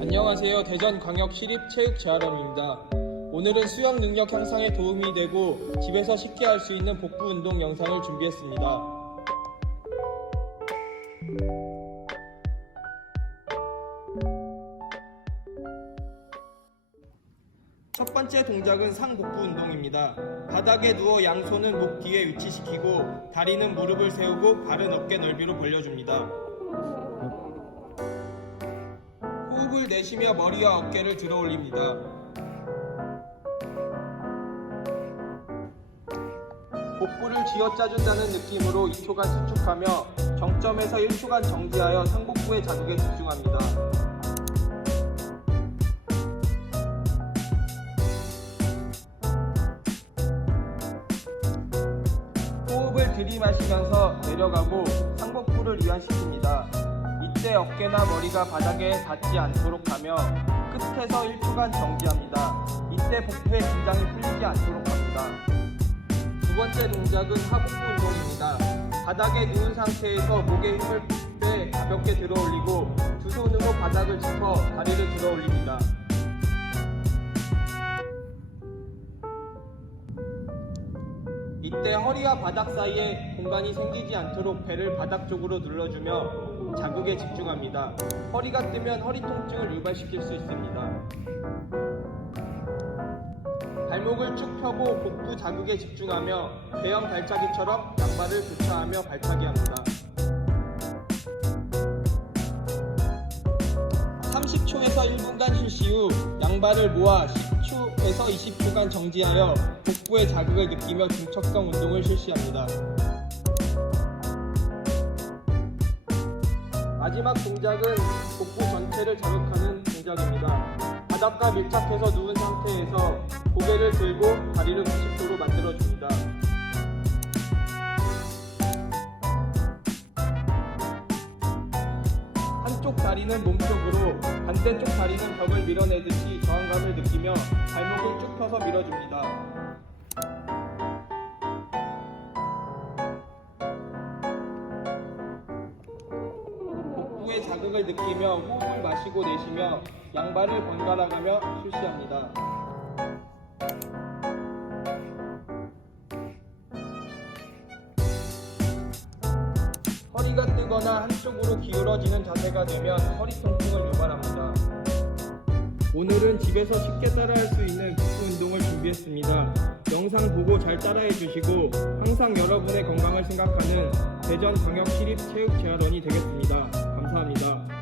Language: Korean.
안녕하세요. 대전광역시립체육재활원입니다. 오늘은 수영 능력 향상에 도움이 되고 집에서 쉽게 할 수 있는 복부 운동 영상을 준비했습니다. 첫 번째 동작은 상복부 운동입니다. 바닥에 누워 양손은 목 뒤에 위치시키고 다리는 무릎을 세우고 발은 어깨 넓이로 벌려줍니다. 호흡을 내쉬며 머리와 어깨를 들어 올립니다. 복부를 쥐어짜준다는 느낌으로 2초간 수축하며 정점에서 1초간 정지하여 상복부의 자극에 집중합니다. 호흡을 들이마시면서 내려가고 상복부를 이완시킵니다. 이때 어깨나 머리가 바닥에 닿지 않도록 하며 끝에서 1초간 정지합니다. 이때 복부의 긴장이 풀리지 않도록 합니다. 두 번째 동작은 하복부 운동입니다. 바닥에 누운 상태에서 목에 힘을 빼 가볍게 들어 올리고 두 손으로 바닥을 짚어 다리를 들어 올립니다. 이때 허리와 바닥 사이에 공간이 생기지 않도록 배를 바닥 쪽으로 눌러주며 자극에 집중합니다. 허리가 뜨면 허리 통증을 유발시킬 수 있습니다. 발목을 쭉 펴고 복부 자극에 집중하며 대형 발차기처럼 양발을 교차하며 발차기 합니다. 30초에서 1분간 휴시 후 양발을 모아 10초 에서 20초간 정지하여 복부의 자극을 느끼며 중첩성 운동을 실시합니다. 마지막 동작은 복부 전체를 자극하는 동작입니다. 바닥과 밀착해서 누운 상태에서 고개를 들고 다리를 90도로 만들어줍니다. 한쪽 다리는 몸쪽으로 반대쪽 다리는 벽을 밀어내듯이 저항감을 느끼며 쭉 펴서 밀어줍니다. 복부의 자극을 느끼며 호흡을 마시고 내쉬며 양발을 번갈아 가며 실시합니다. 허리가 뜨거나 한쪽으로 기울어지는 자세가 되면 허리 통증을 유발합니다. 오늘은 집에서 쉽게 따라할 수 있는 복부 운동을 준비했습니다. 영상 보고 잘 따라해 주시고 항상 여러분의 건강을 생각하는 대전광역시립체육재활원이 되겠습니다. 감사합니다.